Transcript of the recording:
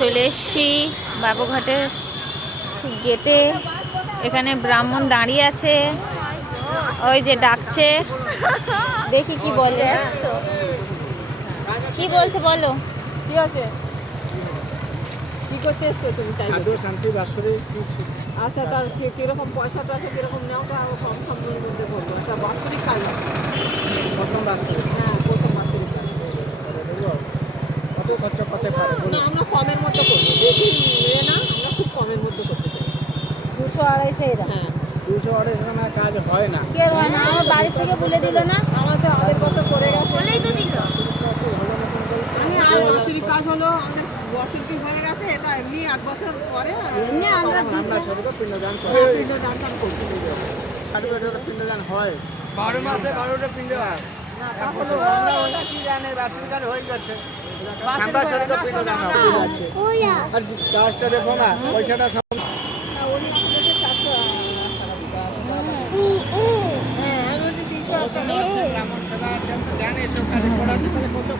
চলে এসছি বাবুঘাটের ঠিক গেটে। এখানে ব্রাহ্মণ দাঁড়িয়ে আছে, ওই যে ডাকছে, দেখি কি বলে। কি বলছে বলো। কি আছে, কি করতে এসছো তুমি? তাই শান্তি বাসরে আচ্ছা, তার কিরকম পয়সা টয়সা কিরকম নেও? তো আরো কম সম্মানের মধ্যে বলবো। একটা বাৎসরিক কাজ আছে, প্রথম বাৎসরিক। হ্যাঁ, প্রথম বাৎসরিক কাজ কত খরচা করতে পারে? না, আমরা কমের মধ্যে করবো, বেশি নিয়ে না, আমরা খুব কমের মধ্যে করতে চাই। 200-250 এরকম। হ্যাঁ, 200-250 আমার কাজ হয় না। কে হয় না? আমার বাড়ি থেকে বলে দিল না, আমাদের আগের বছর করে গেছে, বলেই তো দিল। আমি আর বাৎসরিক কাজ হলো আমাদের বছরটি হয়ে গেছে, এটা এমনি 8 বছর পরে এমনি আমরা ছোট পিণ্ডদান করি। পিণ্ডদান করতে পিণ্ডদান হয় 12 মাসে 12টা পিণ্ডদান। না, তাহলে আমরা ওটা কি জানে, বাৎসরিক কাজ হয়ে যাচ্ছে, বাৎসরিক পিণ্ডদান হচ্ছে। আর কাজটা দেখো না, পয়সাটা সব ওই আমাদের 400 হ্যাঁ, আমি বলছি 300 টাকা আছে, ব্রাহ্মণ সেবা আছে, জানি সব কাজে করাতে কত